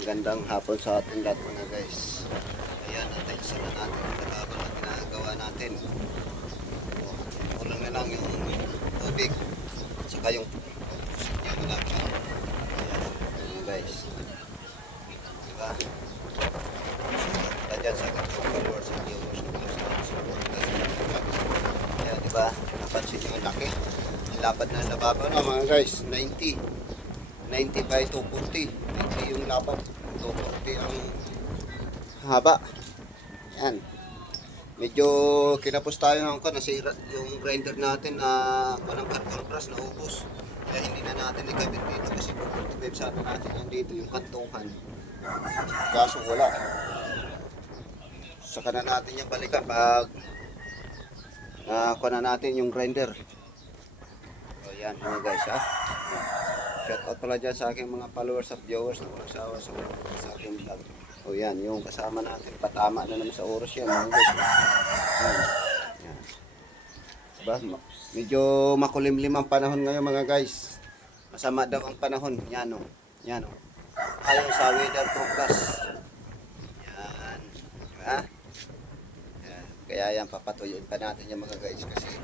Magandang hapon sa ating lahat mga guys. Ayan, attention na natin ang trabaho na ginagawa natin. Kulang na lang yung tubig. Saka yung pusok niya malaki. Ayan, mga guys. Diba? Dyan sa katong followers and viewers. Ayan, diba? Napansin nyo ang laki. Ang lapad na lababa na mga guys. 90 by 240. 90 yung lapad. 240 ang haba. Yan. Medyo kinapos tayo ng nasira yung grinder natin na walang carbon brush na ubos. Kaya hindi na natin ikabit dito kasi 445 sa atin natin nandito yung kantungan. Kaso wala. Saka na natin yung balikan pag kuha na natin yung grinder. So yan mga guys ha. Shout out pala dyan sa aking mga followers at viewers na walang sawa sa aking vlog. O yan, yung kasama natin, patama na naman sa oras yan. Mga guys. Yan. Yan. Diba? Medyo makulimlim ang panahon ngayon mga guys. Masama daw ang panahon. Yan o. Yan o. Ayon sa weather forecast. Yan. Diba? Yan. Kaya yan, papatuyuin pa natin yung mga guys kasi